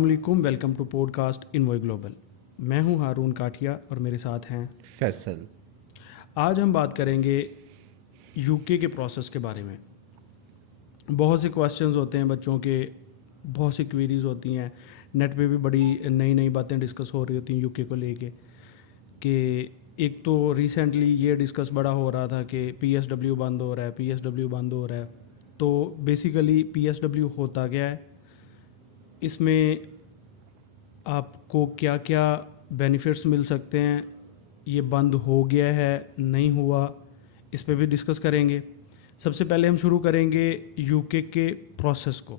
अलैकुम, welcome to podcast Envoy Global. मैं हूं हारून काठिया और मेरे साथ हैं फैसल। आज हम बात करेंगे यूके के प्रोसेस के बारे में। बहुत से क्वेश्चंस होते हैं बच्चों के, बहुत सी क्वेरीज होती हैं, नेट पे भी बड़ी नई नई बातें डिस्कस हो रही होती हैं यूके को लेके। कि एक तो रिसेंटली ये डिस्कस बड़ा हो रहा था कि पीएसडब्ल्यू बंद हो रहा है, पीएसडब्ल्यू बंद हो रहा है। तो बेसिकली पीएसडब्ल्यू होता क्या है, इसमें आपको क्या क्या बेनिफिट्स मिल सकते हैं, ये बंद हो गया है नहीं हुआ, इस पे भी डिस्कस करेंगे। सबसे पहले हम शुरू करेंगे यूके के प्रोसेस को।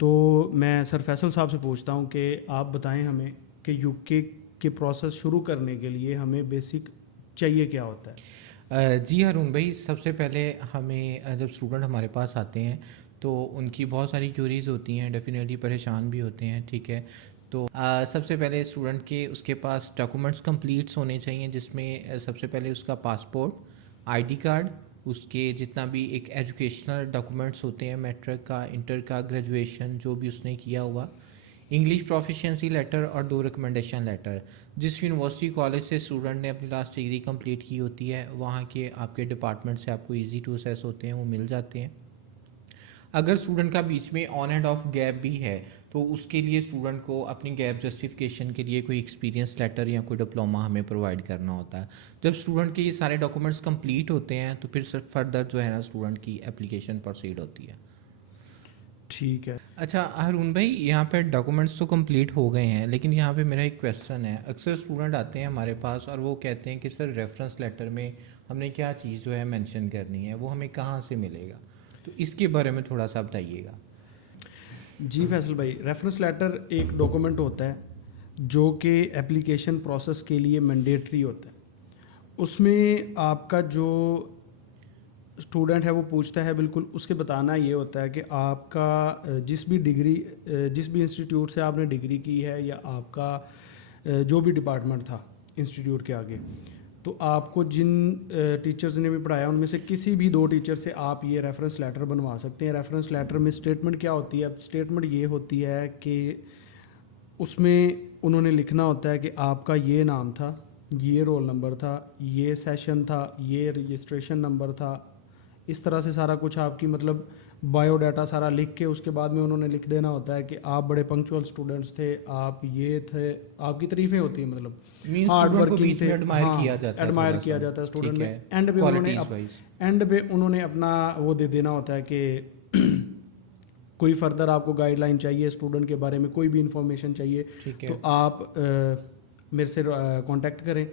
तो मैं सर फैसल साहब से पूछता हूँ कि आप बताएं हमें कि यूके के प्रोसेस शुरू करने के लिए हमें बेसिक चाहिए क्या होता है। जी हारून भाई, सबसे पहले हमें जब स्टूडेंट हमारे पास आते हैं तो उनकी बहुत सारी क्यूरीज होती हैं, डेफिनेटली परेशान भी होते हैं, ठीक है। तो सबसे पहले स्टूडेंट के उसके पास डॉक्यूमेंट्स कंप्लीट्स होने चाहिए, जिसमें सबसे पहले उसका पासपोर्ट, आईडी कार्ड, उसके जितना भी एक एजुकेशनल डॉक्यूमेंट्स होते हैं, मैट्रिक का, इंटर का, ग्रेजुएशन जो भी उसने किया हुआ, इंग्लिश प्रोफिशिएंसी लेटर और 2 रिकमेंडेशन लेटर। जिस यूनिवर्सिटी कॉलेज से स्टूडेंट ने अपनी लास्ट डिग्री कंप्लीट की होती है, वहाँ के आपके डिपार्टमेंट से आपको इजी टू असेस होते हैं, वो मिल जाते हैं। अगर स्टूडेंट का बीच में ऑन एंड ऑफ गैप भी है तो उसके लिए स्टूडेंट को अपनी गैप जस्टिफिकेशन के लिए कोई एक्सपीरियंस लेटर या कोई डिप्लोमा हमें प्रोवाइड करना होता है। जब स्टूडेंट के ये सारे डॉक्यूमेंट्स कंप्लीट होते हैं तो फिर फर्दर जो है ना स्टूडेंट की एप्लीकेशन प्रोसीड होती है। ठीक है। अच्छा हारून भाई, यहाँ पे डॉक्यूमेंट्स तो कंप्लीट हो गए हैं, लेकिन यहाँ पे मेरा एक क्वेश्चन है। अक्सर स्टूडेंट आते हैं हमारे पास और वो कहते हैं कि सर रेफरेंस लेटर में हमने क्या चीज़ जो है मेंशन करनी है, वो हमें कहाँ से मिलेगा, तो इसके बारे में थोड़ा सा बताइएगा। जी फैसल भाई, रेफरेंस लेटर एक डॉक्यूमेंट होता है जो कि एप्लीकेशन प्रोसेस के लिए मैंडेटरी होता है। उसमें आपका जो स्टूडेंट है वो पूछता है, बिल्कुल उसके बताना ये होता है कि आपका जिस भी इंस्टीट्यूट से आपने डिग्री की है या आपका जो भी डिपार्टमेंट था इंस्टीट्यूट के आगे, तो आपको जिन टीचर्स ने भी पढ़ाया उनमें से किसी भी 2 टीचर से आप ये रेफरेंस लेटर बनवा सकते हैं। रेफरेंस लेटर में स्टेटमेंट क्या होती है? स्टेटमेंट ये होती है कि उसमें उन्होंने लिखना होता है कि आपका ये नाम था, ये रोल नंबर था, ये सेशन था, ये रजिस्ट्रेशन नंबर था। इस तरह से सारा कुछ आपकी मतलब बायोडाटा सारा लिख के उसके बाद में उन्होंने लिख देना होता है कि आप बड़े पंक्चुअल स्टूडेंट्स थे, आप ये थे, आपकी तारीफें होती हैं, मतलब हार्ड वर्किंग थे, एडमायर किया जाता है स्टूडेंट में। एंड पे उन्होंने अपना वो दे देना होता है कि कोई फर्दर आपको गाइडलाइन चाहिए, स्टूडेंट के बारे में कोई भी इंफॉर्मेशन चाहिए तो आप मेरे से कांटेक्ट करें।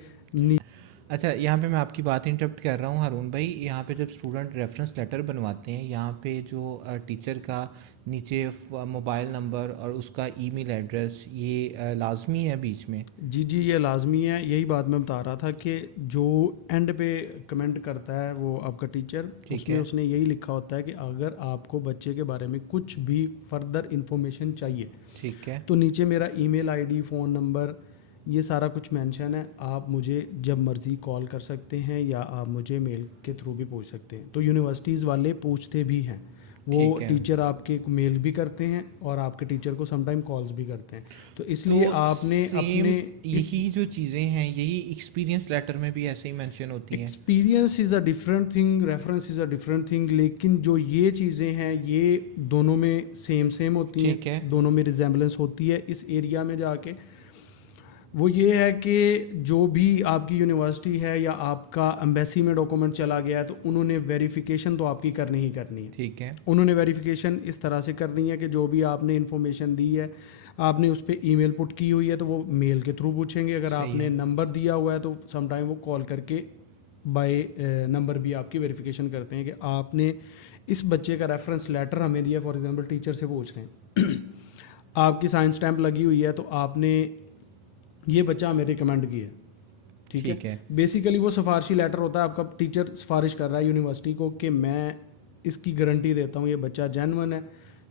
अच्छा, यहाँ पे मैं आपकी बात इंटरप्ट कर रहा हूँ हारून भाई। यहाँ पे जब स्टूडेंट रेफरेंस लेटर बनवाते हैं, यहाँ पे जो टीचर का नीचे मोबाइल नंबर और उसका ईमेल एड्रेस, ये लाजमी है बीच में? जी, ये लाजमी है। यही बात मैं बता रहा था कि जो एंड पे कमेंट करता है वो आपका टीचर, उसमें उसने यही लिखा होता है कि अगर आपको बच्चे के बारे में कुछ भी फर्दर इंफॉर्मेशन चाहिए, ठीक है, तो नीचे मेरा ईमेल आईडी, फ़ोन नंबर, ये सारा कुछ मेंशन है। आप मुझे जब मर्ज़ी कॉल कर सकते हैं या आप मुझे मेल के थ्रू भी पूछ सकते हैं। तो यूनिवर्सिटीज़ वाले पूछते भी हैं, वो टीचर आपके मेल भी करते हैं और आपके टीचर को समटाइम कॉल्स भी करते हैं। तो इसलिए तो आपने अपने यही जो चीज़ें हैं यही एक्सपीरियंस लेटर में भी ऐसे ही मेंशन होती हैं। Experience is a different thing, reference is a different thing, लेकिन जो ये चीज़ें हैं ये दोनों में सेम होती हैं, दोनों में रिजेम्बलेंस होती है। इस एरिया में जाके वो ये है कि जो भी आपकी यूनिवर्सिटी है या आपका एम्बेसी में डॉक्यूमेंट चला गया है तो उन्होंने वेरिफिकेशन तो आपकी करनी ही करनी है। ठीक है, उन्होंने वेरिफिकेशन इस तरह से करनी है कि जो भी आपने इन्फॉर्मेशन दी है, आपने उस पर ईमेल पुट की हुई है तो वो मेल के थ्रू पूछेंगे। अगर आपने नंबर दिया हुआ है तो समटाइम वो कॉल करके बाय नंबर भी आपकी वेरिफिकेशन करते हैं कि आपने इस बच्चे का रेफरेंस लेटर हमें दिया। फॉर एग्जांपल टीचर से पूछ रहे हैं आपकी साइन स्टैंप लगी हुई है तो आपने ये बच्चा हमें रिकमेंड किया, ठीक है। बेसिकली वो सिफारशी लेटर होता है, आपका टीचर सिफारिश कर रहा है यूनिवर्सिटी को कि मैं इसकी गारंटी देता हूँ ये बच्चा जेन्युइन है,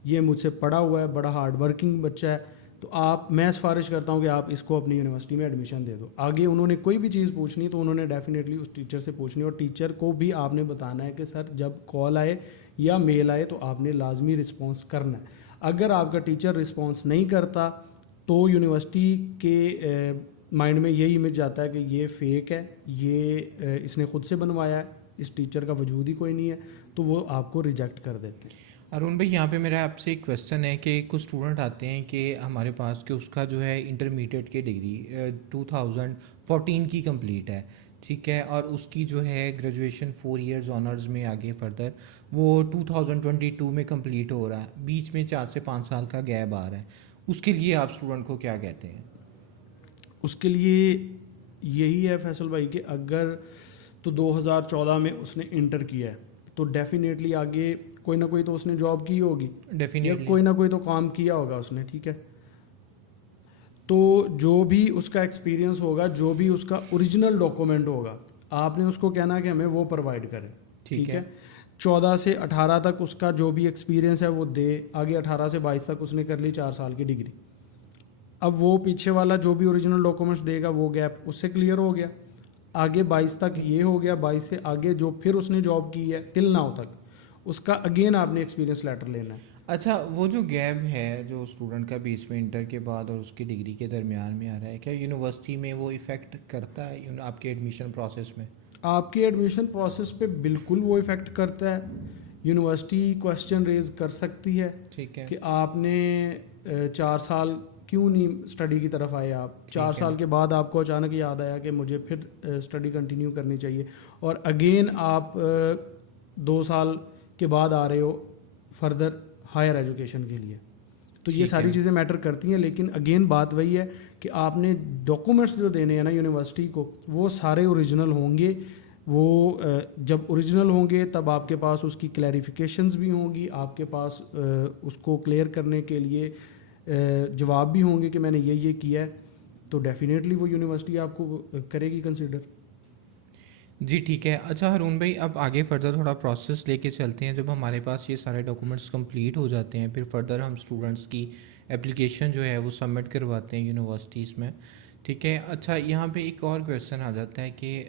ये मुझसे पढ़ा हुआ है, बड़ा हार्ड वर्किंग बच्चा है, तो मैं सिफारिश करता हूँ कि आप इसको अपनी यूनिवर्सिटी में एडमिशन दे दो। आगे उन्होंने कोई भी चीज़ पूछनी तो उन्होंने डेफिनेटली उस टीचर से पूछनी, और टीचर को भी आपने बताना है कि सर जब कॉल आए या मेल आए तो आपने लाजमी रिस्पॉन्स करना है। اگر آپ کا ٹیچر رسپانس نہیں کرتا تو یونیورسٹی کے مائنڈ میں یہی امیج جاتا ہے کہ یہ فیک ہے، یہ اس نے خود سے بنوایا ہے، اس ٹیچر کا وجود ہی کوئی نہیں ہے، تو وہ آپ کو ریجیکٹ کر دیتے ہیں۔ ارون بھائی یہاں پہ میرا آپ سے ایک کویسچن ہے کہ کچھ اسٹوڈنٹ آتے ہیں کہ ہمارے پاس کہ اس کا جو ہے انٹرمیڈیٹ کی ڈگری 2014 کی کمپلیٹ ہے، ٹھیک ہے، اور اس کی جو ہے گریجویشن 4 ایئرز آنرز میں آگے فردر وہ 2022 میں کمپلیٹ ہو رہا ہے، بیچ میں 4 سے 5 سال کا گیپ آ رہا ہے، اس کے لیے آپ اسٹوڈنٹ کو کیا کہتے ہیں؟ اس کے لیے یہی ہے فیصل بھائی کہ اگر تو 2014 میں اس نے انٹر کیا ہے تو ڈیفینیٹلی آگے کوئی نہ کوئی تو اس نے جاب کی ہوگی، یا کوئی نہ کوئی تو کام کیا ہوگا اس نے، ٹھیک ہے، تو جو بھی اس کا ایکسپیرینس ہوگا، جو بھی اس کا اوریجنل ڈاکومنٹ ہوگا، آپ نے اس کو کہنا کہ ہمیں وہ پرووائڈ کرے، ٹھیک ہے۔ 14 سے 18 تک اس کا جو بھی ایکسپیرینس ہے وہ دے، آگے 18 سے 22 تک اس نے کر لی 4 سال کی ڈگری، اب وہ پیچھے والا جو بھی اوریجنل ڈاکومنٹس دے گا وہ گیپ اس سے کلیئر ہو گیا، آگے 22 تک یہ ہو گیا، 22 سے آگے جو پھر اس نے جاب کی ہے ٹل ناؤ تک، اس کا اگین آپ نے ایکسپیرینس لیٹر لینا ہے۔ اچھا، وہ جو گیپ ہے جو اسٹوڈنٹ کا بیچ میں انٹر کے بعد اور اس کی ڈگری کے درمیان میں آ رہا ہے، کیا یونیورسٹی میں وہ ایفیکٹ کرتا ہے آپ کے ایڈمیشن پروسیس میں؟ آپ کے ایڈمیشن پروسیس پہ بالکل وہ ایفیکٹ کرتا ہے، یونیورسٹی کویسچن ریز کر سکتی ہے، ٹھیک ہے، کہ آپ نے 4 سال کیوں نہیں اسٹڈی کی طرف آئے، آپ 4 سال کے بعد آپ کو اچانک یاد آیا کہ مجھے پھر اسٹڈی کنٹینیو کرنی چاہیے، اور اگین آپ 2 سال کے بعد آ رہے ہو فردر ہائر ایجوکیشن کے لیے، تو یہ ساری چیزیں میٹر کرتی ہیں، لیکن اگین بات وہی ہے کہ آپ نے ڈاکومنٹس جو دینے ہیں نا یونیورسٹی کو وہ سارے اوریجنل ہوں گے، وہ جب اوریجنل ہوں گے تب آپ کے پاس اس کی کلیریفیکیشنز بھی ہوں گی، آپ کے پاس اس کو کلیئر کرنے کے لیے جواب بھی ہوں گے کہ میں نے یہ کیا ہے، تو ڈیفینیٹلی وہ یونیورسٹی آپ کو کرے گی کنسیڈر۔ جی ٹھیک ہے۔ اچھا ہارون بھائی، اب آگے فردر تھوڑا پروسیس لے کے چلتے ہیں، جب ہمارے پاس یہ سارے ڈاکومنٹس کمپلیٹ ہو جاتے ہیں پھر فردر ہم اسٹوڈنٹس کی اپلیکیشن جو ہے وہ سبمٹ کرواتے ہیں یونیورسٹیز میں، ٹھیک ہے۔ اچھا یہاں پہ ایک اور کویشچن آ جاتا ہے کہ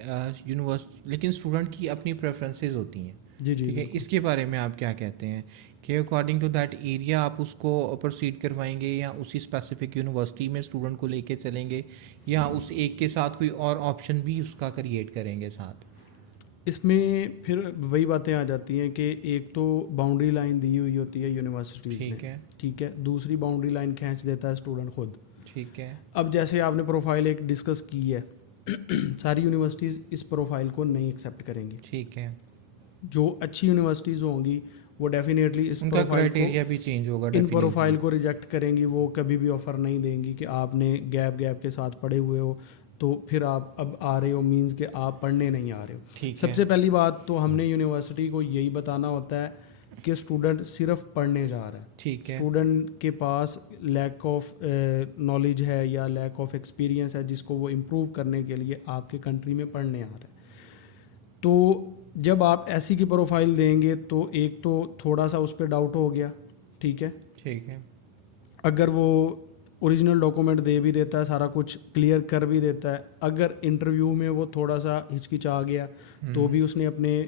لیکن اسٹوڈنٹ کی اپنی پریفرنسز ہوتی ہیں، جی جی ٹھیک ہے، اس کے بارے میں آپ کیا کہتے ہیں کہ اکارڈنگ ٹو دیٹ ایریا آپ اس کو پروسیڈ کروائیں گے، یا اسی اسپیسیفک یونیورسٹی میں اسٹوڈنٹ کو لے کے چلیں گے، یا اس ایک کے ساتھ کوئی اور آپشن بھی اس کا کریٹ کریں گے ساتھ؟ اس میں پھر وہی باتیں آ جاتی ہیں کہ ایک تو باؤنڈری لائن دی ہوئی ہوتی ہے یونیورسٹیز نے، ٹھیک ہے، دوسری باؤنڈری لائن کھینچ دیتا ہے اسٹوڈنٹ خود، ٹھیک ہے۔ اب جیسے آپ نے پروفائل ایک ڈسکس کی ہے، ساری یونیورسٹیز اس پروفائل کو نہیں ایکسیپٹ کریں گی، ٹھیک ہے، جو اچھی یونیورسٹیز ہوں گی وہ ڈیفینیٹلی اس ان کا کرائٹیریا بھی چینج ہوگا، ان پروفائل کو ریجیکٹ کریں گی، وہ کبھی بھی آفر نہیں دیں گی کہ آپ نے گیپ کے ساتھ پڑھے ہوئے ہو تو پھر آپ اب آ رہے ہو، مینز کہ آپ پڑھنے نہیں آ رہے ہو۔ سب سے پہلی بات تو ہم نے یونیورسٹی کو یہی بتانا ہوتا ہے کہ اسٹوڈنٹ صرف پڑھنے جا رہا ہے، ٹھیک ہے، اسٹوڈنٹ کے پاس لیک آف نالج ہے یا لیک آف ایکسپیرینس ہے جس کو وہ امپروو کرنے کے لیے آپ کے کنٹری میں پڑھنے آ رہا ہے، تو جب آپ ایسی کی پروفائل دیں گے تو ایک تو تھوڑا سا اس پہ ڈاؤٹ ہو گیا، ٹھیک ہے، ٹھیک ہے، اگر وہ اوریجنل ڈاکومنٹ دے بھی دیتا ہے، سارا کچھ کلیئر کر بھی دیتا ہے، اگر انٹرویو میں وہ تھوڑا سا ہچکچا گیا تو بھی اس نے اپنے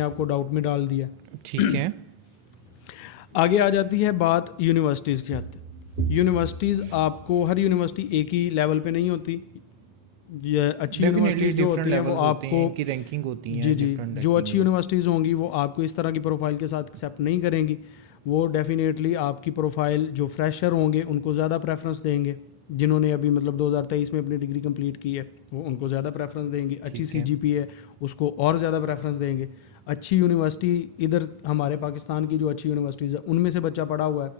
آپ کو ڈاؤٹ میں ڈال دیا، ٹھیک ہے۔ آگے آ جاتی ہے بات یونیورسٹیز کی حد۔ یونیورسٹیز آپ کو ہر یونیورسٹی ایک ہی لیول پہ نہیں ہوتی، اچھی یونیورسٹیز جو ہوتی ہیں وہ آپ کو کی رینکنگ ہوتی ہیں، جی جی جو اچھی یونیورسٹیز ہوں گی وہ آپ کو اس طرح کی پروفائل کے ساتھ ایکسیپٹ نہیں کریں گی، وہ ڈیفینیٹلی آپ کی پروفائل جو فریشر ہوں گے ان کو زیادہ پریفرنس دیں گے، جنہوں نے ابھی مطلب 2023 میں اپنی ڈگری کمپلیٹ کی ہے وہ ان کو زیادہ پریفرنس دیں گے، اچھی سی جی پی ہے اس کو اور زیادہ پریفرنس دیں گے، اچھی یونیورسٹی ادھر ہمارے پاکستان کی جو اچھی یونیورسٹیز ہیں ان میں سے بچہ پڑھا ہوا ہے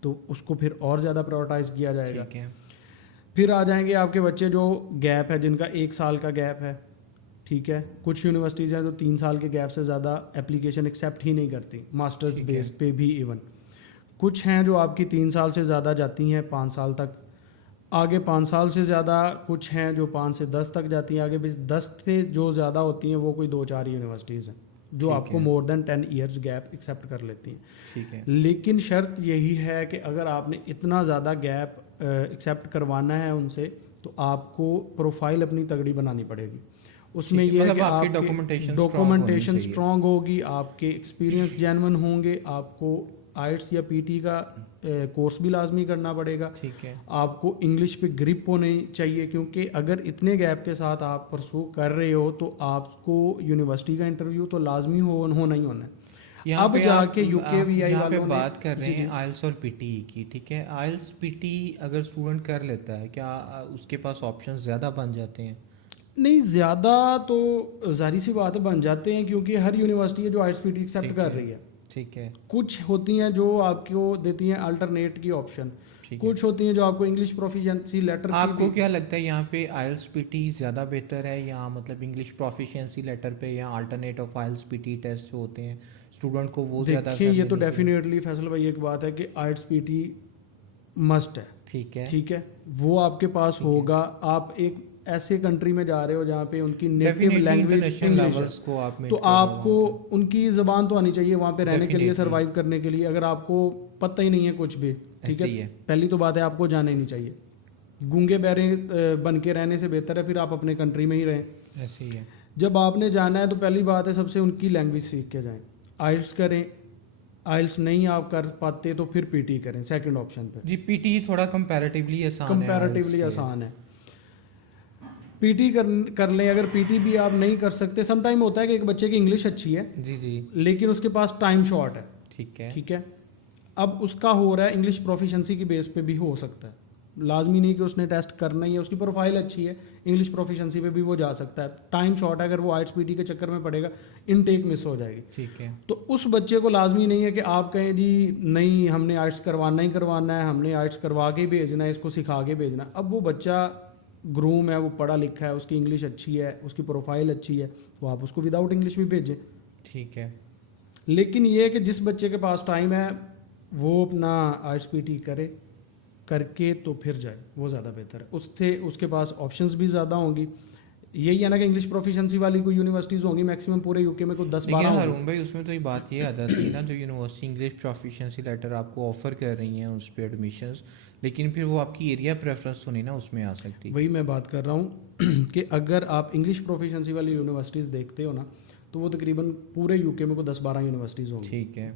تو اس کو پھر اور زیادہ پرائورٹائز کیا جائے گا۔ پھر آ جائیں گے آپ کے بچے جو گیپ ہے، جن کا 1 سال کا گیپ ہے، ٹھیک ہے، کچھ یونیورسٹیز ہیں جو 3 سال کے گیپ سے زیادہ اپلیکیشن ایکسیپٹ ہی نہیں کرتی، ماسٹرز بیس پہ بھی ایون، کچھ ہیں جو آپ کی 3 سال سے زیادہ جاتی ہیں 5 سال تک، آگے 5 سال سے زیادہ کچھ ہیں جو 5 سے 10 تک جاتی ہیں، آگے بھی 10 سے جو زیادہ ہوتی ہیں وہ کوئی 2-4 یونیورسٹیز ہیں جو آپ کو مور دین 10 ایئرز گیپ ایکسیپٹ کر لیتی ہیں، ٹھیک ہے، لیکن شرط یہی ہے کہ اگر آپ نے اتنا زیادہ گیپ ایکسیپٹ کروانا ہے ان سے تو آپ کو پروفائل اپنی تگڑی بنانی پڑے گی، اس میں یہ ہے کہ آپ کی ڈاکومنٹیشن اسٹرانگ ہوگی، آپ کے ایکسپیرینس جینون ہوں گے، آپ کو आइट्स या पीटी का कोर्स भी लाजमी करना पड़ेगा। ठीक है, आपको इंग्लिश पे ग्रिप होनी चाहिए, क्योंकि अगर इतने गैप के साथ आप परसू कर रहे हो तो आपको यूनिवर्सिटी का इंटरव्यू तो लाजमी होना ही होना है। यहाँ अब पे जाके आप UKVI यहाँ पे वालों ने बात कर रहे जी, हैं जी। आइल्स और पीटी की, ठीक है। आइल्स पीटी अगर स्टूडेंट कर लेता है, क्या उसके पास ऑप्शंस ज़्यादा बन जाते हैं? नहीं, ज़्यादा तो जाहिर सी बात है बन जाते हैं, क्योंकि हर यूनिवर्सिटी है जो आइट्स पीटी एक्सेप्ट ठीक कर है, रही है। ठीक है, कुछ होती हैं जो आपको देती हैं अल्टरनेट की ऑप्शन, ठीक है। कुछ होती हैं जो आपको इंग्लिश प्रोफिशिएंसी लेटर की आपको भी। क्या लगता है यहाँ पे आइल्स पीटी ज़्यादा बेहतर है, या मतलब इंग्लिश प्रोफिशिएंसी लेटर पे, या alternate of IELTS PTE test जो होते हैं स्टूडेंट को वो ज़्यादा देखिए, कर ये तो लेनी चाहिए? डेफिनेटली फैसल भाई एक बात है कि आइट्स पीटी मस्ट है, ठीक है, ठीक है, वो आपके पास ठीक है। होगा। आप एक ऐसे कंट्री में जा रहे हो जहाँ पे उनकी native definitely language international English है, लेवल्स को आप तो मीट कर रहे हो आपको वहाँ पे। उनकी ज़बान तो आनी चाहिए वहाँ पे रहने के लिए, Definitely. सरवाइव करने के लिए। अगर आपको पता ही नहीं है कुछ भी, ठीक ऐसे है, ही है। पहली तो बात है आपको जाना ही नहीं चाहिए। गूंगे बहरे बन के रहने से बेहतर है फिर आप अपने कंट्री में ही रहें। ऐसे ही है। जब आपने जाना है तो पहली बात है सबसे उनकी लैंग्वेज सीख के जाएं। आइल्स करें, आइल्स नहीं आप कर पाते तो फिर पीटी करें सेकंड ऑप्शन पे। जी, पीटी थोड़ा कंपैरेटिवली आसान है कंपैरेटिवली IELTS के। आसान है। पीटी कर लें। अगर पीटी भी आप नहीं कर सकते, सम टाइम होता है कि एक बच्चे की इंग्लिश अच्छी है जी जी, लेकिन उसके पास टाइम शॉर्ट है, ठीक है, ठीक है, अब उसका हो रहा है इंग्लिश प्रोफिशिएंसी की बेस पे भी हो सकता है। लाजमी नहीं कि उसने टेस्ट करना ही है, उसकी प्रोफाइल अच्छी है, इंग्लिश प्रोफिशिएंसी पे भी वो जा सकता है। टाइम शॉर्ट है, अगर वो आइट्स पीटी के चक्कर में पड़ेगा इनटेक मिस हो जाएगी। ठीक है, तो उस बच्चे को लाजमी नहीं है कि आप कहें जी नहीं हमने आइट्स करवाना ही करवाना है, हमने आइट्स करवा के ही भेजना है, इसको सिखा के भेजना है। अब वो बच्चा ग्रूम है, वो पढ़ा लिखा है, उसकी इंग्लिश अच्छी है, उसकी प्रोफाइल अच्छी है, तो आप उसको विदाउट इंग्लिश भी भेजें। ठीक है, लेकिन ये है कि जिस बच्चे के पास टाइम है वो अपना आइट्स पीटी करे, करके तो फिर जाए, वो ज़्यादा बेहतर है। उससे उसके पास ऑप्शंस भी ज़्यादा होंगी। यही है ना कि इंग्लिश प्रोफिशिएंसी वाली कोई यूनिवर्सिटीज़ होंगी मैक्सिमम पूरे यूके में कोई 10-12 लेकिन होंगी। हारून भाई उसमें तो ये बात ये आ जाती है ना, जो यूनिवर्सिटी इंग्लिश प्रोफिशिएंसी लेटर आपको ऑफर कर रही हैं उस पर एडमिशन्स, लेकिन फिर वो आपकी एरिया प्रेफरेंस तो नहीं ना उसमें आ सकती। वही मैं बात कर रहा हूँ कि अगर आप इंग्लिश प्रोफिशिएंसी वाली यूनिवर्सिटीज़ देखते हो ना तो वो तकरीबन पूरे यूके में कोई 10-12 यूनिवर्सिटीज़ होंगी। ठीक है,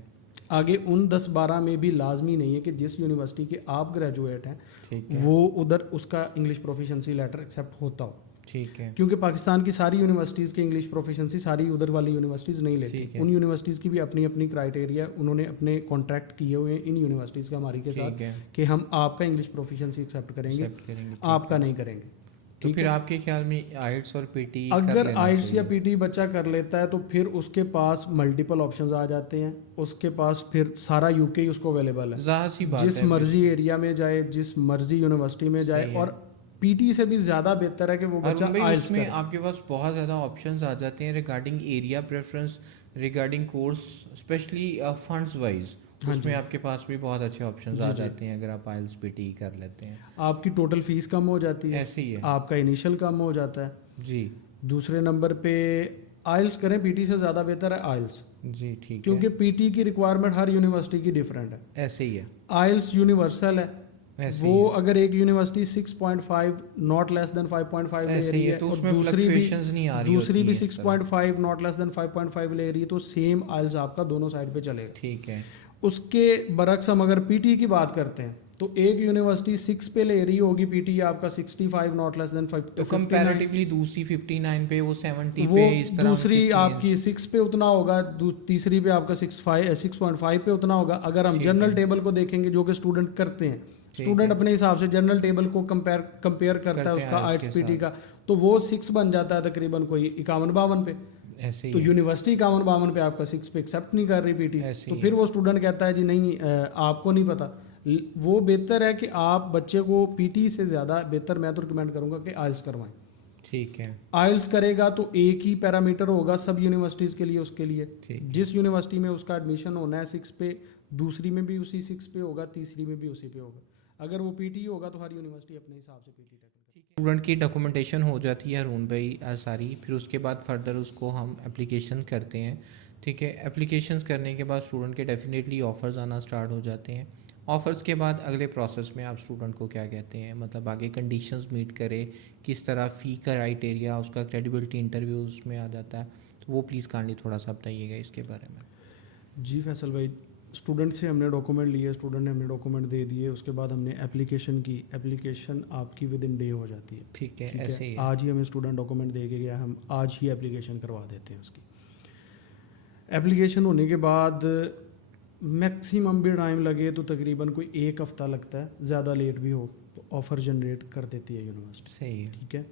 आगे उन 10-12 में भी लाजमी नहीं है कि जिस यूनिवर्सिटी के आप ग्रेजुएट हैं ठीक है, वो उधर उसका इंग्लिश प्रोफिशिएंसी लेटर एक्सेप्ट होता हो, ठीक है, क्योंकि पाकिस्तान की सारी यूनिवर्सिटीज़ की इंग्लिश प्रोफिशिएंसी सारी उधर वाली यूनिवर्सिटीज़ नहीं लेती। ठीक है। उन यूनिवर्सिटीज़ की भी अपनी अपनी क्राइटेरिया, उन्होंने अपने कॉन्ट्रैक्ट किए हुए हैं इन यूनिवर्सिटीज़ का हमारी के साथ ठीक है, कि हम आपका इंग्लिश प्रोफिशिएंसी एक्सेप्ट करेंगे, एक्सेप्ट करेंगे, ठीक आपका है। नहीं करेंगे। तो ठीक फिर है? आपके ख्याल में आइट्स और पीटी अगर आइट्स या पीटी बच्चा कर लेता है तो फिर उसके पास मल्टीपल ऑप्शंस आ जाते हैं, उसके पास फिर सारा यूके ही उसको अवेलेबल है। ज़ाहिर सी बात जिस है, मर्जी एरिया में जाए, जिस मर्जी यूनिवर्सिटी में जाए, सही है। और पीटी से भी ज़्यादा बेहतर है कि वो बच्चा अरुण भाई आइल्स उसमें करे। आपके पास बहुत ज़्यादा ऑप्शंस आ जाते हैं regarding area preference, regarding course, specially funds wise हाँ उसमें जी। आपके पास भी बहुत अच्छे ऑप्शंस जी, आ जी। जाते हैं अगर आप आइल्स पीटी कर लेते हैं। आपकी टोटल फीस कम हो जाती है, ऐसे ही है आपका इनिशियल कम हो जाता है। जी, दूसरे नंबर पे आइल्स करें, पीटी से ज़्यादा बेहतर है आइल्स, जी, ठीक क्योंकि है, पीटी की रिक्वायरमेंट हर यूनिवर्सिटी की डिफरेंट है। ऐसे ही है, आइल्स यूनिवर्सल है, ऐसे ही वो है, अगर एक यूनिवर्सिटी 6.5 नॉट लेस देन 5.5 ले ऐसे रही ही है, है तो और उसमें दूसरी भी फ्लक्चुएशंस नहीं आ रही दूसरी होती भी हैं इस तरह। 6.5 नॉट लेस देन 5.5 ले रही है, तो सेम आइल्स आपका दोनों साइड पे चलेगा। ठीक है, उसके बरक्स हम अगर पीटी की बात करते हैं तो एक यूनिवर्सिटी 6 पे ले रही होगी पीटी आपका 65 नॉट लेस देन 5 तो कंपैरेटिवली दूसरी 59 पे, वो 70 वो पे, इस तरह दूसरी उनकी आपकी 6 पे उतना होगा, तीसरी पे आपका 6.5 पे उतना होगा। अगर हम ठीक जनरल है। टेबल को देखेंगे जो कि स्टूडेंट करते हैं, ठीक स्टूडेंट है। अपने हिसाब से जनरल टेबल को कंपेयर करता है करते हैं उसका IELTS आइट्स के पीटी साथ। का, तो वो 6 बन जाता है तकरीबन कोई 51-52 पे। ऐसे ही तो है, यूनिवर्सिटी 51-52 पे आपका 6 पे एक्सेप्ट नहीं कर रही पीटी, ऐसे तो ही फिर है। वो स्टूडेंट कहता है जी नहीं आपको नहीं पता। वो बेहतर है कि आप बच्चे को पीटी से ज़्यादा बेहतर मैं तो रिकमेंड करूँगा कि आइल्स करवाएं। ठीक है, आइल्स करेगा तो एक ही पैरामीटर होगा सब यूनिवर्सिटीज़ के लिए, उसके लिए ठीक है। जिस यूनिवर्सिटी में उसका एडमिशन होना है 6 पे, दूसरी में भी उसी 6 पे होगा, तीसरी में भी उसी पे होगा। अगर वो पीटी होगा तो हर यूनिवर्सिटी अपने हिसाब से पीटी टैकल करेगी। स्टूडेंट की डॉक्यूमेंटेशन हो जाती है अरुण भाई सारी, फिर उसके बाद फर्दर उसको हम एप्लीकेशन करते हैं। ठीक है, एप्लीकेशंस करने के बाद स्टूडेंट के डेफिनेटली ऑफ़र्स आना स्टार्ट हो जाते हैं। ऑफ़र्स के बाद अगले प्रोसेस में आप स्टूडेंट को क्या कहते हैं, मतलब आगे कंडीशंस मीट करे, किस तरह फ़ी का क्राइटेरिया, उसका क्रेडिबिलिटी इंटरव्यू उसमें आ जाता है, तो वो प्लीज़ काइंडली थोड़ा सा बताइएगा इसके बारे में। जी फैसल भाई, स्टूडेंट से हमने डॉक्यूमेंट लिए, स्टूडेंट ने हमने डॉक्यूमेंट दे दिए, उसके बाद हमने एप्लीकेशन की, एप्लीकेशन आपकी विद इन डे हो जाती है। ठीक है, ठीक ऐसे है, ही है। आज ही हमें स्टूडेंट डॉक्यूमेंट दे के गया, हम आज ही एप्लीकेशन करवा देते हैं उसकी। एप्लीकेशन होने के बाद मैक्सिमम भी टाइम लगे तो तकरीबन कोई 1 हफ़्ता लगता है, ज़्यादा लेट भी हो तो ऑफ़र जनरेट कर देती है यूनिवर्सिटी। सही है। ठीक है,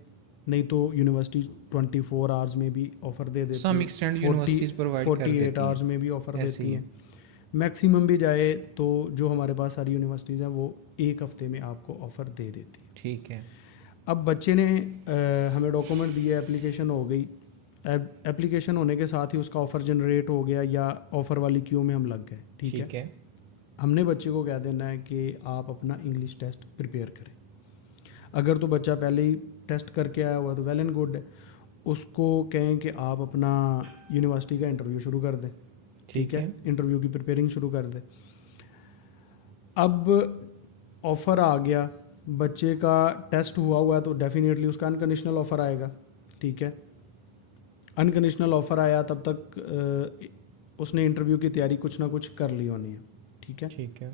नहीं तो यूनिवर्सिटी 24 आवर्स में भी ऑफ़र दे देती है, सम एक्सटेंड यूनिवर्सिटीज प्रोवाइड कर देती 48 हैं। आवर्स में भी ऑफ़र ऐसे देती ही। हैं। मैक्सिमम भी जाए तो जो हमारे पास सारी यूनिवर्सिटीज़ हैं वो 1 हफ़्ते में आपको ऑफ़र दे देती है। ठीक है। अब बच्चे ने हमें डॉक्यूमेंट दिए, एप्लीकेशन हो गई, एप्लीकेशन होने के साथ ही उसका ऑफ़र जनरेट हो गया या ऑफ़र वाली क्यू में हम लग गए। ठीक है, हमने बच्चे को कह देना है कि आप अपना इंग्लिश टेस्ट प्रिपेयर करें। अगर तो बच्चा पहले ही टेस्ट करके आया हुआ तो वेल एंड गुड है, उसको कहें कि आप अपना यूनिवर्सिटी का इंटरव्यू शुरू कर दें। ठीक है, इंटरव्यू की प्रिपेयरिंग शुरू कर दें। अब ऑफ़र आ गया, बच्चे का टेस्ट हुआ है तो डेफिनेटली उसका अनकंडीशनल ऑफ़र आएगा। ठीक है, अनकंडीशनल ऑफ़र आया तब तक उसने इंटरव्यू की तैयारी कुछ ना कुछ कर ली होनी है। ठीक है, ठीक है।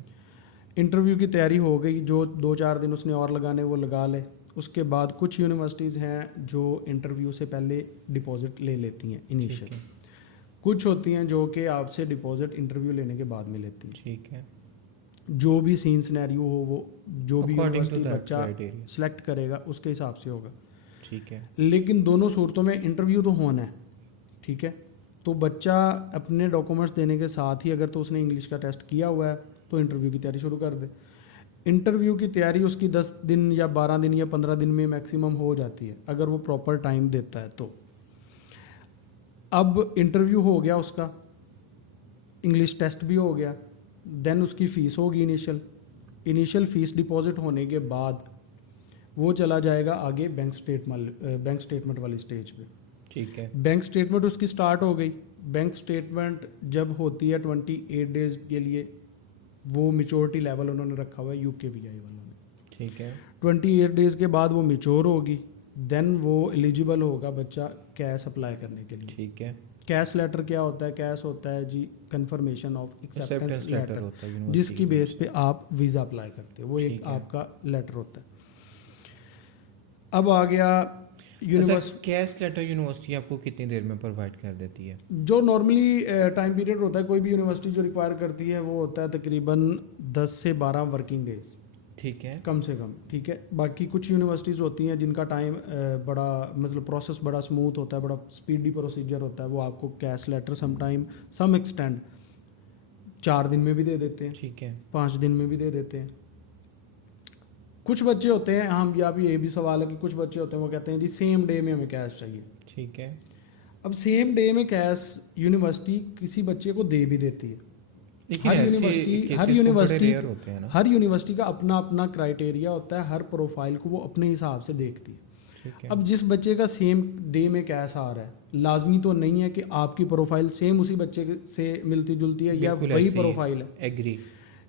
इंटरव्यू की तैयारी हो गई, जो 2-4 दिन उसने और लगाने वो लगा ले। उसके बाद कुछ यूनिवर्सिटीज़ हैं जो इंटरव्यू से पहले डिपॉजिट ले लेती हैं इनिशियल, कुछ होती हैं जो कि आपसे डिपॉजिट इंटरव्यू लेने के बाद में लेती हैं। ठीक है। जो भी सीन सिनेरियो हो वो जो भी According to यूनिवर्सिटी that बच्चा criteria. सेलेक्ट करेगा उसके हिसाब से होगा। ठीक है। लेकिन दोनों सूरतों में इंटरव्यू तो होना है। ठीक है, तो बच्चा अपने डॉक्यूमेंट्स देने के साथ ही अगर तो उसने इंग्लिश का टेस्ट किया हुआ है तो इंटरव्यू की तैयारी शुरू कर दे। इंटरव्यू की तैयारी उसकी 10 दिन या 12 दिन या 15 दिन में मैक्सिमम हो जाती है अगर वो प्रॉपर टाइम देता है तो। अब इंटरव्यू हो गया उसका, इंग्लिश टेस्ट भी हो गया, देन उसकी फ़ीस होगी इनिशियल फ़ीस डिपॉजिट होने के बाद वो चला जाएगा आगे बैंक स्टेटमेंट वाली स्टेज पे। ठीक है। बैंक स्टेटमेंट उसकी स्टार्ट हो गई। बैंक स्टेटमेंट जब होती है 28 डेज़ के लिए, वो मेच्योरिटी लेवल उन्होंने रखा हुआ है UKVI वालों ने। ठीक है। 28 डेज़ के बाद वो मेच्योर होगी, देन वो एलिजिबल होगा बच्चा कैश अप्लाई करने के लिए। ठीक है। कैश लेटर क्या होता है? कैश होता है जी कंफर्मेशन ऑफ एक्सेप्टेंस लेटर होता है जिसकी बेस पे आप वीज़ा अप्लाई करते हो, वो एक आपका लेटर होता है। अब आ गया यूनिवर्सिटी। कैश लेटर यूनिवर्सिटी आपको कितनी देर में प्रोवाइड कर देती है? जो नॉर्मली टाइम पीरियड होता है कोई भी यूनिवर्सिटी जो रिक्वायर करती है वो होता है तकरीबन 10 से 12 वर्किंग डेज। ठीक है। कम से कम। ठीक है, बाकी कुछ यूनिवर्सिटीज़ होती हैं जिनका टाइम बड़ा मतलब प्रोसेस बड़ा स्मूथ होता है, बड़ा स्पीडी प्रोसीजर होता है, वो आपको cash letter some time some extent 4 दिन में भी दे देते हैं। ठीक है। 5 दिन में भी दे देते हैं। कुछ बच्चे होते हैं, हम यहाँ भी ये भी सवाल है कि कुछ बच्चे होते हैं वो कहते हैं जी सेम डे में हमें कैश चाहिए। ठीक है। अब सेम डे में कैश यूनिवर्सिटी किसी बच्चे को दे भी देती है। लेकिन हर यूनिवर्सिटी का अपना अपना क्राइटेरिया होता है, हर प्रोफाइल को वो अपने हिसाब से देखती है। अब जिस बच्चे का सेम डे में कैश आ रहा है, लाजमी तो नहीं है कि आपकी प्रोफाइल सेम उसी बच्चे से मिलती जुलती है या वही प्रोफाइल है। एग्री।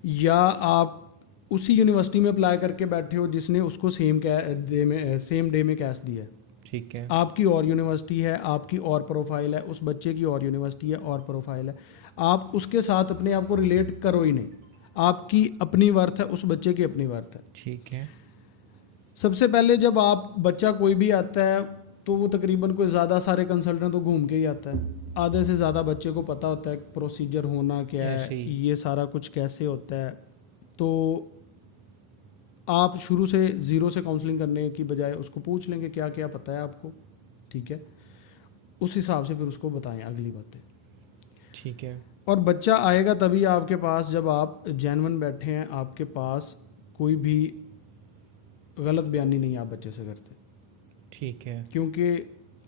या आप उसी यूनिवर्सिटी में अप्लाई करके बैठे हो जिसने उसको सेम डे में कैश दिया है। ठीक है। आपकी और यूनिवर्सिटी है, आपकी और प्रोफाइल है, उस बच्चे की और यूनिवर्सिटी है और प्रोफाइल है, आप उसके साथ अपने आप को रिलेट करो ही नहीं। आपकी अपनी वर्थ है, उस बच्चे की अपनी वर्थ है। ठीक है। सबसे पहले जब आप बच्चा कोई भी आता है तो वो तकरीबन कोई ज़्यादा सारे कंसल्टेंट तो घूम के ही आता है। आधे से ज़्यादा बच्चे को पता होता है प्रोसीजर होना क्या है, ये सारा कुछ कैसे होता है। तो आप शुरू से ज़ीरो से काउंसलिंग करने की बजाय उसको पूछ लेंगे क्या क्या पता है आपको। ठीक है, उस हिसाब से फिर उसको बताएं अगली बातें। ठीक है। और बच्चा आएगा तभी आपके पास जब आप जेन्युइन बैठे हैं, आपके पास कोई भी गलत बयानी नहीं आप बच्चे से करते। ठीक है। क्योंकि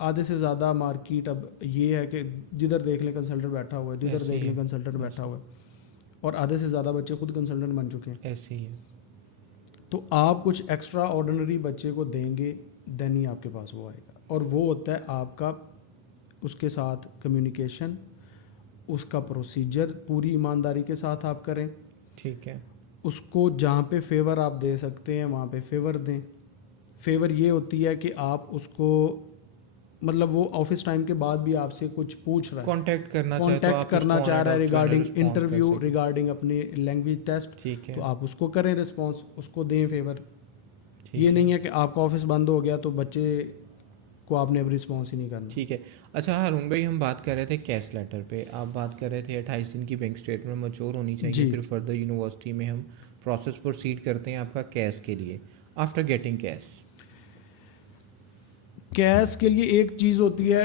आधे से ज़्यादा मार्केट अब ये है कि जिधर देख ले कंसल्टेंट बैठा हुआ है, जिधर देख ले कंसल्टेंट बैठा हुआ है, और आधे से ज़्यादा बच्चे खुद कंसल्टेंट बन चुके हैं। ऐसे ही है। तो आप कुछ एक्स्ट्रा ऑर्डिनरी बच्चे को देंगे देन ही आपके पास वो आएगा। और वो होता है आपका उसके साथ कम्युनिकेशन, उसका प्रोसीजर पूरी ईमानदारी के साथ आप करें। ठीक है। उसको जहाँ पे फेवर आप दे सकते हैं वहाँ पे फेवर दें। फेवर ये होती है कि आप उसको मतलब वो ऑफिस टाइम के बाद भी आपसे कुछ पूछ रहा है, कांटेक्ट करना चाहे तो कांटेक्ट आप करना उसको चाह on रहा है and off जो है ना रिगार्डिंग respond कर इंटरव्यू, सकें। रिगार्डिंग अपने लैंग्वेज टेस्ट, ठीक है, तो आप उसको करें रिस्पॉन्स, उसको दें फेवर। ठीक ये है, नहीं है कि आपका ऑफिस बंद हो गया तो बच्चे को आपने अब रिस्पॉन्स ही नहीं करना। ठीक है। अच्छा हारून भाई, हम बात कर रहे थे कैश लेटर पे, आप बात कर रहे थे 28 दिन की बैंक स्टेटमेंट मैच्योर होनी चाहिए, जी। फिर फर्दर यूनिवर्सिटी में हम प्रोसेस प्रोसीड करते हैं आपका कैश के लिए। आफ्टर गेटिंग कैश, कैश के लिए एक चीज़ होती है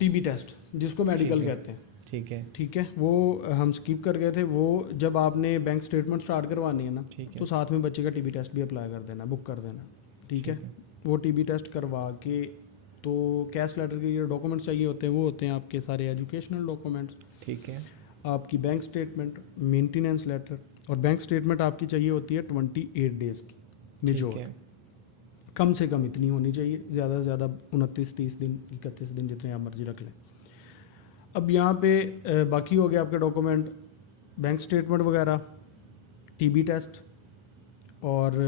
टीबी टेस्ट, जिसको मेडिकल ठीक है, कहते हैं, ठीक है, ठीक है, वो हम स्किप कर गए थे। वो जब आपने बैंक स्टेटमेंट स्टार्ट करवानी है ना, ठीक है, तो साथ में बच्चे का टीबी टेस्ट भी अप्लाई कर देना, बुक कर देना, ठीक है। वो टीबी टेस्ट करवा के, तो कैश लेटर के ये डॉक्यूमेंट्स चाहिए होते हैं, वो होते हैं आपके सारे एजुकेशनल डॉक्यूमेंट्स, ठीक है, आपकी बैंक स्टेटमेंट, मेंटेनेंस लेटर, और बैंक स्टेटमेंट आपकी चाहिए होती है 28 डेज़ की ठीक मेजोर, है, कम से कम इतनी होनी चाहिए, ज़्यादा से ज़्यादा 29, 30 दिन, 31 दिन, जितने आप मर्जी रख लें। अब यहाँ पे बाकी हो गया आपके डॉक्यूमेंट, बैंक स्टेटमेंट वगैरह, टीबी टेस्ट, और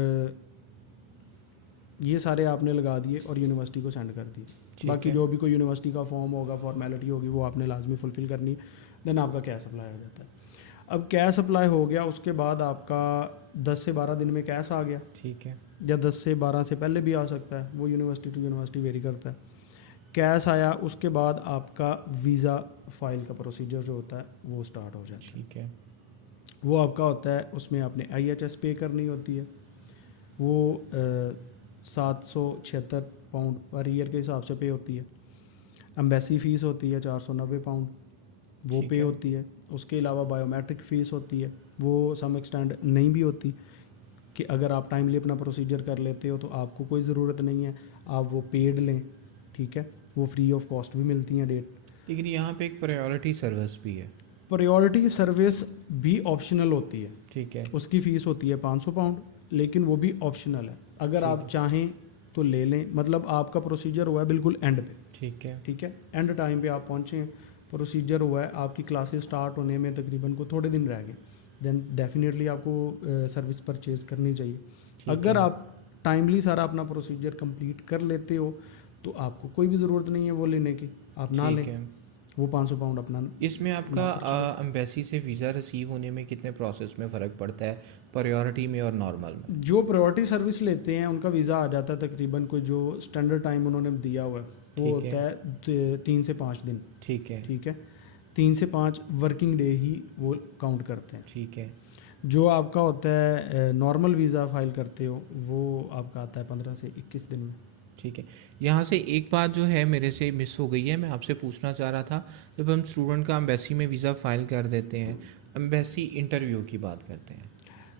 ये सारे आपने लगा दिए और यूनिवर्सिटी को सेंड कर दिए। बाकी जो भी कोई यूनिवर्सिटी का फॉर्म होगा, फॉर्मेलिटी होगी, वो आपने लाजमी फुलफ़िल करनी, देन आपका कैश अप्लाई हो जाता है। अब कैश अप्लाई हो गया, उसके बाद आपका 10 से 12 दिन में कैश आ गया, ठीक है, या 10 से 12 से पहले भी आ सकता है, वो यूनिवर्सिटी टू यूनिवर्सिटी वेरी करता है। कैश आया, उसके बाद आपका वीज़ा फाइल का प्रोसीजर जो होता है वो स्टार्ट हो जाता है। ठीक है, वो आपका होता है, उसमें आपने IHS पे करनी होती है, वो 776 पाउंड पर ईयर के हिसाब से पे होती है। एम्बेसी फ़ीस होती है 490 पाउंड, वो ठीक पे है, होती है। उसके अलावा बायोमेट्रिक फ़ीस होती है, वो सम एक्सटेंड नहीं भी होती, कि अगर आप टाइमली अपना प्रोसीजर कर लेते हो तो आपको कोई ज़रूरत नहीं है आप वो पेड लें, ठीक है, वो फ्री ऑफ कॉस्ट भी मिलती हैं डेट। लेकिन यहाँ पे एक प्रायोरिटी सर्विस भी है। प्रायोरिटी सर्विस भी ऑप्शनल होती है, ठीक है, उसकी फ़ीस होती है 500 पाउंड, लेकिन वो भी ऑप्शनल है, अगर आप चाहें तो ले लें। मतलब आपका प्रोसीजर हुआ है बिल्कुल एंड पे, ठीक है, ठीक है, एंड टाइम पे आप पहुँचे हैं, प्रोसीजर हुआ है, आपकी क्लासेस स्टार्ट होने में तकरीबन को थोड़े दिन रह गए, देन डेफिनेटली आपको सर्विस परचेज करनी चाहिए। अगर आप टाइमली सारा अपना प्रोसीजर कंप्लीट कर लेते हो तो आपको कोई भी ज़रूरत नहीं है वो लेने की, आप ना ठीक लें, है। वो 500 पाउंड अपना। इसमें आपका एम्बेसी से वीज़ा रिसीव होने में कितने प्रोसेस में फ़र्क पड़ता है, प्रायोरिटी में और नॉर्मल में? जो प्रायोरिटी सर्विस लेते हैं उनका वीज़ा आ जाता है तकरीबन कोई जो स्टैंडर्ड टाइम उन्होंने दिया हुआ है वो ठीक होता है 3 से 5 दिन, ठीक है, ठीक है, 3 से 5 वर्किंग डे ही वो काउंट करते हैं। ठीक है, जो आपका होता है नॉर्मल वीज़ा फाइल करते हो वो आपका आता है 15 से 21 दिन में। ठीक है। यहाँ से एक बात जो है मेरे से मिस हो गई है, मैं आपसे पूछना चाह रहा था, जब हम स्टूडेंट का एम्बेसी में वीज़ा फ़ाइल कर देते हैं, एम्बेसी इंटरव्यू की बात करते हैं,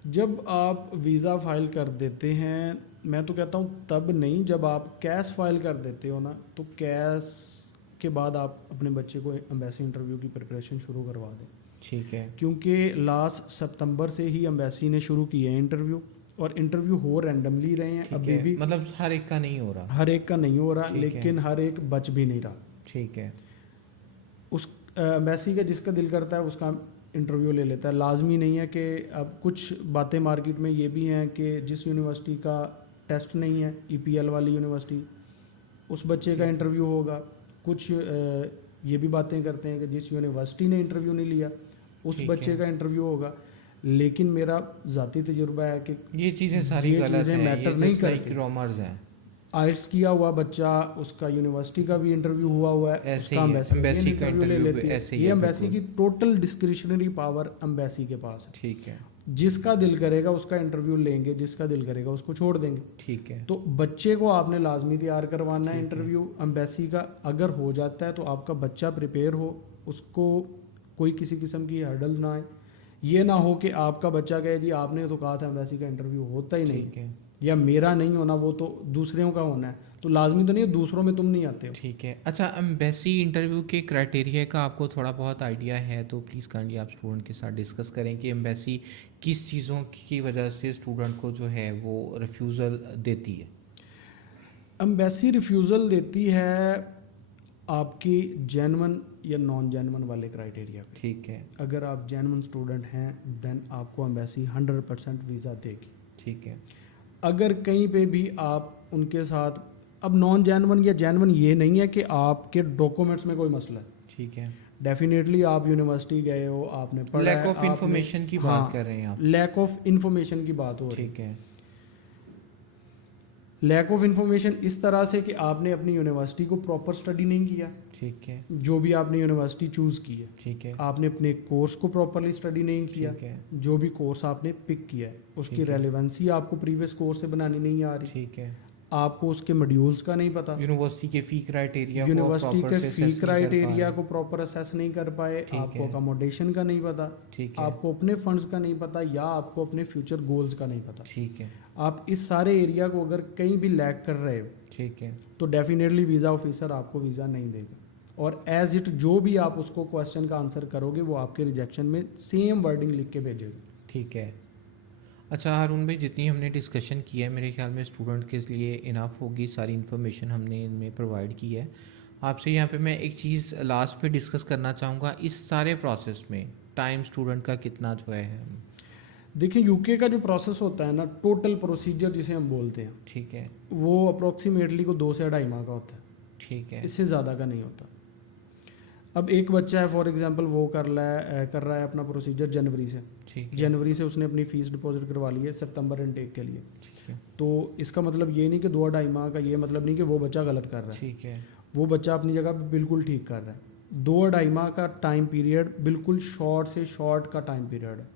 जब आप वीज़ा फाइल कर देते हैं, मैं तो कहता हूँ तब नहीं, जब आप कैश फाइल कर देते हो ना, तो कैश के बाद आप अपने बच्चे को एम्बेसी इंटरव्यू की प्रिपरेशन शुरू करवा दें, ठीक है, क्योंकि लास्ट सितंबर से ही एम्बेसी ने शुरू किए हैं इंटरव्यू, और इंटरव्यू हो रैंडमली रहे हैं ठीक अभी है, भी, मतलब हर एक का नहीं हो रहा, हर एक का नहीं हो रहा, ठीक है। लेकिन हर एक बच भी नहीं रहा। ठीक है, उस एम्बेसी का जिसका दिल करता है उसका इंटरव्यू ले लेता है, लाजमी नहीं है कि अब कुछ बातें मार्केट में ये भी हैं कि जिस यूनिवर्सिटी का टेस्ट नहीं है, EPL वाली यूनिवर्सिटी, उस बच्चे का इंटरव्यू होगा। कुछ ये भी बातें करते हैं कि जिस यूनिवर्सिटी ने इंटरव्यू नहीं लिया उस ठीक बच्चे है। का इंटरव्यू होगा, लेकिन मेरा ज़ाती तजुर्बा है कि ये चीज़ें सारी ये गलत चीज़ें हैं, मैटर ये नहीं जस्ट लाइक करती। रोमर्स हैं। आइट्स किया हुआ बच्चा, उसका यूनिवर्सिटी का भी इंटरव्यू हुआ हुआ है, ऐसे उसका ही है, एम्बेसी का इंटरव्यू ले इंटरव्यू लेती है। ऐसे ही ये है, एम्बेसी की बिल्कुल। टोटल डिस्क्रिशनरी पावर एम्बेसी के पास है, ठीक है, जिसका दिल करेगा उसका इंटरव्यू लेंगे, जिसका दिल करेगा उसको छोड़ देंगे। ठीक है, तो बच्चे को आपने लाजमी तैयार करवाना है ठीक है। इंटरव्यू एम्बेसी का, अगर हो जाता है तो आपका बच्चा प्रिपेयर हो, उसको कोई किसी किस्म की हर्डल ना आए। ये ना हो कि आपका बच्चा कहे जी आपने तो कहा था एम्बेसी का इंटरव्यू होता ही नहीं, ठीक है, या मेरा नहीं होना, वो तो दूसरों का होना है, तो लाजमी तो नहीं है दूसरों में तुम नहीं आते हो। ठीक है। अच्छा, एम्बेसी इंटरव्यू के क्राइटेरिया का आपको थोड़ा बहुत आइडिया है तो प्लीज़ काइंडली आप स्टूडेंट के साथ डिस्कस करें कि एम्बेसी किस चीज़ों की वजह से स्टूडेंट को जो है वो रिफ्यूज़ल देती है। एम्बेसी रिफ्यूज़ल देती है आपकी जेन्युइन या नॉन जेन्युइन वाले क्राइटेरिया पे। ठीक है, अगर आप जेन्युइन स्टूडेंट हैं देन आपको एम्बेसी 100% वीज़ा देगी। ठीक है, अगर कहीं पे भी आप उनके साथ अब नॉन जेन्युइन या जेन्युइन ये नहीं है कि आपके डॉक्यूमेंट्स में कोई मसला है, ठीक है, डेफिनेटली आप यूनिवर्सिटी गए हो, आपने पढ़ा लैक है, ऑफ आपने- इंफॉर्मेशन की हाँ, बात कर रहे हैं आप, लैक ऑफ इंफॉर्मेशन की बात हो रही है। ठीक है, लैक ऑफ इंफॉर्मेशन इस तरह से कि आपने अपनी यूनिवर्सिटी को प्रॉपर स्टडी नहीं किया, ठीक है, जो भी आपने यूनिवर्सिटी चूज़ की है, ठीक है, आपने अपने कोर्स को प्रॉपरली स्टडी नहीं किया, ठीक है, जो भी कोर्स आपने पिक किया है उसकी ठीक है। रेलेवेंसी आपको प्रीवियस कोर्स से बनानी नहीं आ रही, ठीक है, आपको उसके मॉड्यूल्स का नहीं पता, यूनिवर्सिटी के फी क्राइटेरिया यूनिवर्सिटी के फी क्राइटेरिया क्राइटेरिया को प्रॉपर असेस नहीं कर पाए, ठीक आपको है। अकोमोडेशन का नहीं पता, ठीक है, आपको अपने फंड्स का नहीं पता, या आपको अपने फ्यूचर गोल्स का नहीं पता। ठीक है, आप इस सारे एरिया को अगर कहीं भी लैक कर रहे हो ठीक है, तो डेफिनेटली वीज़ा ऑफिसर आपको वीज़ा नहीं देगा, और एज इट जो भी आप उसको क्वेश्चन का आंसर करोगे वो आपके रिजेक्शन में सेम वर्डिंग लिख के भेजेगा। ठीक है। अच्छा हारून भाई, जितनी हमने डिस्कशन की है मेरे ख्याल में स्टूडेंट के लिए इनफ होगी, सारी इन्फॉर्मेशन हमने इनमें प्रोवाइड की है। आपसे यहाँ पे मैं एक चीज़ लास्ट पे डिस्कस करना चाहूँगा, इस सारे प्रोसेस में टाइम स्टूडेंट का कितना जो है? देखिए यूके का जो प्रोसेस होता है ना, टोटल प्रोसीजर जिसे हम बोलते हैं, ठीक है, वो अप्रोक्सीमेटली को 2 से 2.5 माह का होता है, ठीक है, इससे ज़्यादा का नहीं होता। अब एक बच्चा है फॉर एग्जांपल, वो कर रहा है अपना प्रोसीजर जनवरी से, ठीक है, जनवरी से उसने अपनी फ़ीस डिपॉजिट करवा ली है सितंबर इनटेक के लिए, ठीक है, तो इसका मतलब ये नहीं कि 2-2.5 माह का, ये मतलब नहीं कि वो बच्चा गलत कर रहा है, ठीक है, वो बच्चा अपनी जगह पे बिल्कुल ठीक कर रहा है। 2-2.5 माह का टाइम पीरियड बिल्कुल शॉर्ट से शॉर्ट का टाइम पीरियड है,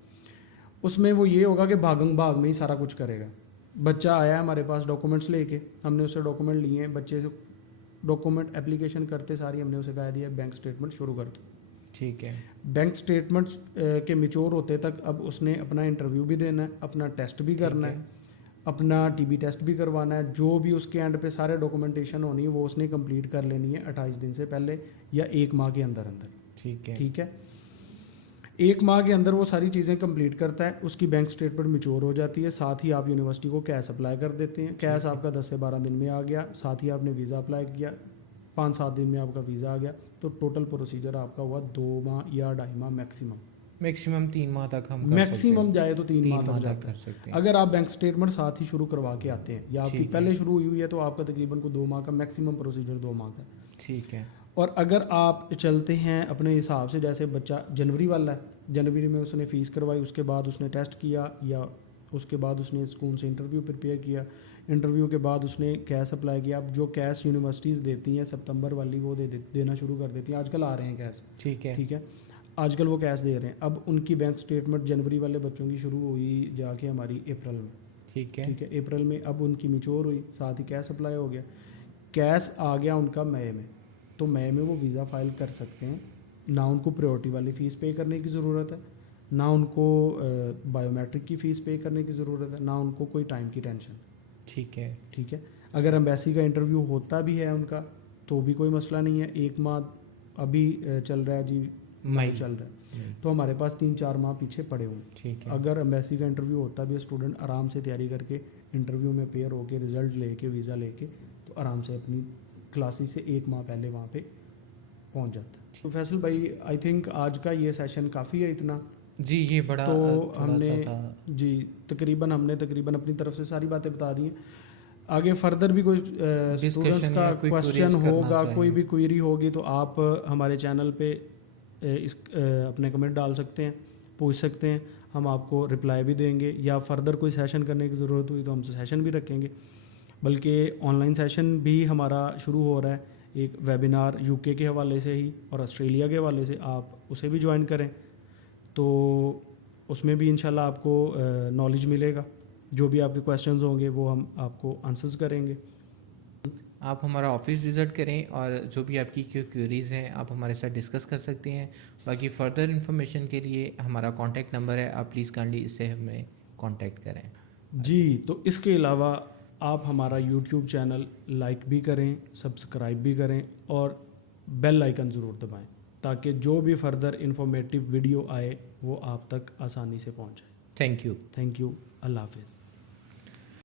उसमें वो ये होगा कि भागम भाग में ही सारा कुछ करेगा। बच्चा आया हमारे पास डॉक्यूमेंट्स लेके, हमने उससे डॉक्यूमेंट लिए हैं, बच्चे से डॉक्यूमेंट एप्लीकेशन करते सारी हमने उसे कह दिया बैंक स्टेटमेंट शुरू कर दो। ठीक है, बैंक स्टेटमेंट्स के मिच्योर होते तक अब उसने अपना इंटरव्यू भी देना है, अपना टेस्ट भी करना है, अपना टीबी टेस्ट भी करवाना है, जो भी उसके एंड पे सारे डॉक्यूमेंटेशन होनी है वो उसने कंप्लीट कर लेनी है 28 दिन से पहले या 1 माह के अंदर अंदर। ठीक है, ठीक है, 1 माह के अंदर वो सारी चीज़ें कंप्लीट करता है, उसकी बैंक स्टेटमेंट मिच्योर हो जाती है, साथ ही आप यूनिवर्सिटी को कैश अप्लाई कर देते हैं, कैश आपका 10 से 12 दिन में आ गया, साथ ही आपने वीज़ा अप्लाई किया, 5-7 दिन में आपका वीज़ा आ गया, तो टोटल प्रोसीजर आपका हुआ 2 माह या 2.5 माह मैक्सिमम, मैक्सिमम 3 माह तक हम कर मैक्सिमम जाए तो 3 सकते हैं, माह 3 तक माह जाता तक है। कर सकते हैं। अगर आप बैंक स्टेटमेंट साथ ही शुरू करवा के आते हैं या आपकी ठीक है। पहले शुरू हुई है तो आपका तकरीबन को 2 माह का मैक्सिमम प्रोसीजर 2 माह का। ठीक है, और अगर आप चलते हैं अपने हिसाब से, जैसे बच्चा जनवरी वाला है, जनवरी में उसने फ़ीस करवाई, उसके बाद उसने टेस्ट किया, या उसके बाद उसने स्कूल से इंटरव्यू प्रिपेयर किया, इंटरव्यू के बाद उसने कैश अप्लाई किया। अब जो कैश यूनिवर्सिटीज़ देती हैं सितंबर वाली वो देना शुरू कर देती हैं, आजकल आ रहे हैं कैश, ठीक है, ठीक है, आजकल वो कैश दे रहे हैं। अब उनकी बैंक स्टेटमेंट जनवरी वाले बच्चों की शुरू हुई जाके हमारी अप्रैल में, ठीक है, ठीक है, अप्रैल में अब उनकी मिच्योर हुई, साथ ही कैश अप्लाई हो गया, कैश आ गया उनका मई में, तो मई में वो वीज़ा फाइल कर सकते हैं, ना उनको प्रायोरिटी वाली फ़ीस पे करने की ज़रूरत है, ना उनको बायोमेट्रिक की फ़ीस पे करने की ज़रूरत है, ना उनको कोई टाइम की टेंशन। ठीक है, ठीक है, अगर एम्बेसी का इंटरव्यू होता भी है उनका तो भी कोई मसला नहीं है, 1 माह अभी चल रहा है जी, मई चल रहा है, तो हमारे पास 3-4 माह पीछे पड़े हुए हैं। ठीक है, अगर एम्बेसी का इंटरव्यू होता भी है, स्टूडेंट आराम से तैयारी करके इंटरव्यू में पेयर होके रिजल्ट लेके वीज़ा लेके तो आराम से अपनी क्लासेस से 1 माह पहले वहाँ पे पहुँच जाता है। तो फैसल भाई, आई थिंक आज का ये सेशन काफ़ी है इतना, जी ये बड़ा तो थोड़ा हमने सा था। जी तकरीबन अपनी तरफ से सारी बातें बता दी हैं। आगे फर्दर भी कोई स्टूडेंट्स का या कोई क्वेश्चन queries करना होगा, चाहें। कोई भी क्वेरी होगी तो आप हमारे चैनल पे अपने कमेंट डाल सकते हैं, पूछ सकते हैं, हम आपको रिप्लाई भी देंगे, या फर्दर कोई सेशन करने की ज़रूरत हुई तो हम सेशन भी रखेंगे। बल्कि ऑनलाइन सेशन भी हमारा शुरू हो रहा है, एक वेबिनार यूके के हवाले से ही और ऑस्ट्रेलिया के हवाले से, आप उसे भी ज्वाइन करें तो उसमें भी इंशाल्लाह आपको नॉलेज मिलेगा, जो भी आपके क्वेश्चंस होंगे वो हम आपको आंसर्स करेंगे। आप हमारा ऑफिस विज़िट करें और जो भी आपकी क्वेरीज़ हैं आप हमारे साथ डिस्कस कर सकते हैं। बाकी फ़र्दर इन्फॉर्मेशन के लिए हमारा कॉन्टैक्ट नंबर है, आप प्लीज़ काइंडली इससे हमें कॉन्टैक्ट करें। जी, तो इसके अलावा आप हमारा यूट्यूब चैनल लाइक भी करें, सब्सक्राइब भी करें और बेल आइकन ज़रूर दबाएं ताकि जो भी फर्दर इन्फॉर्मेटिव वीडियो आए वो आप तक आसानी से पहुंचे। Thank you. थैंक यू, अल्लाह हाफिज़।